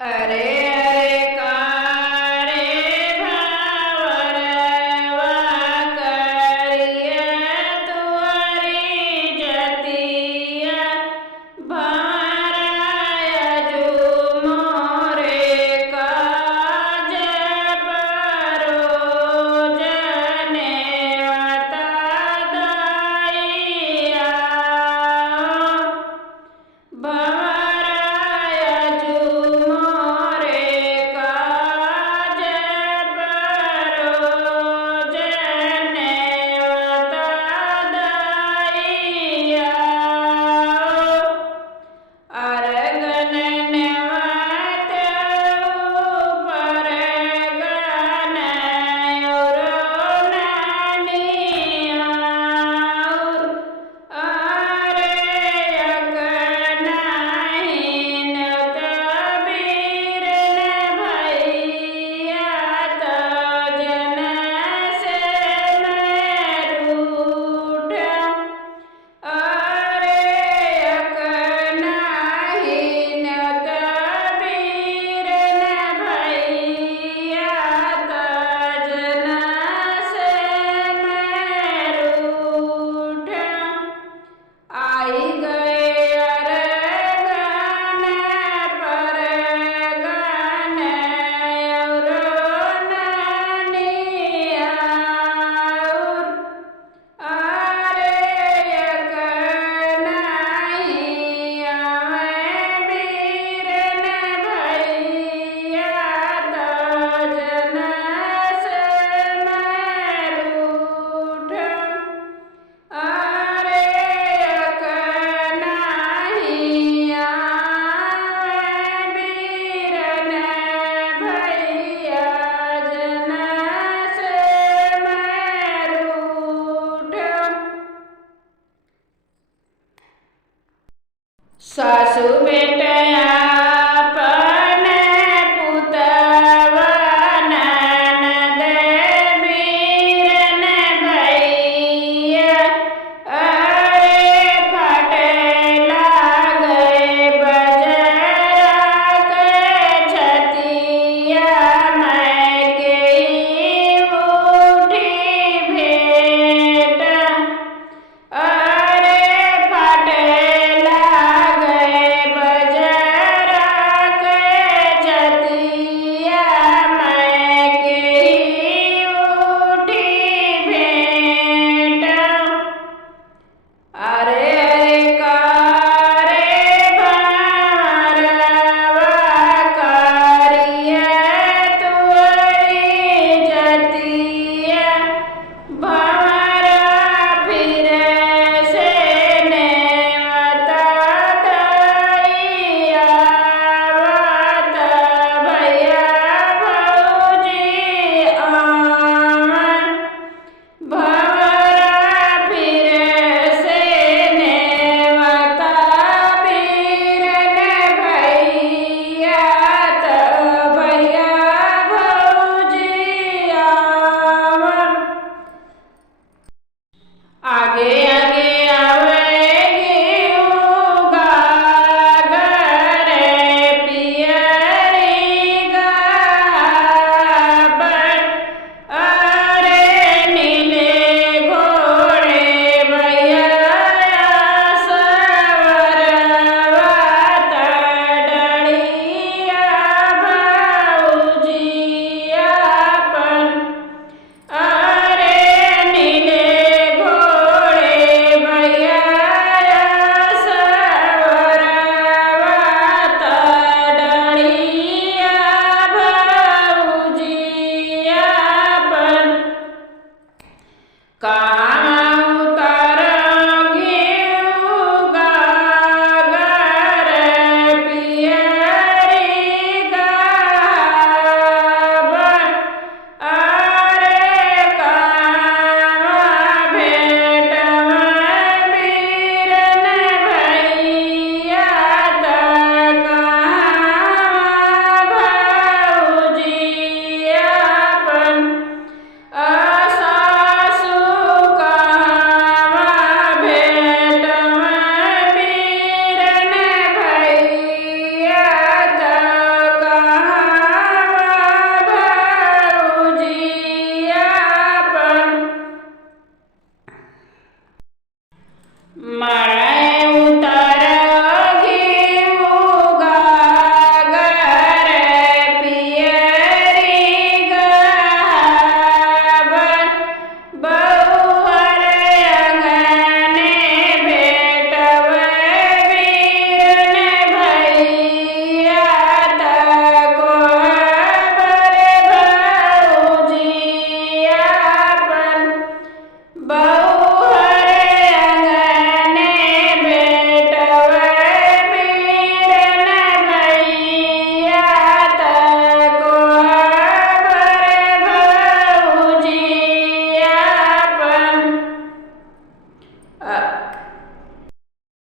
अरे अरे कारे भावरवा करिया तुअरी जतिया भराया जो मोरे काज परोजने अता दइया भराया जो मोरे काज परोजने अता दइया अरगन नेवत ऊपर गन और नानिया अरे अगनाइन तबीर न भैया त जन से रूठ अरे अकनाहिन तबीर न भैया त जन से रूठ आई गए अरगन परगन और नानिया अरे अकनाहिया वीर न भैया त जन से रूठ अरे अकनाहिया वीर न भैया जन से रूठ सासु बेटया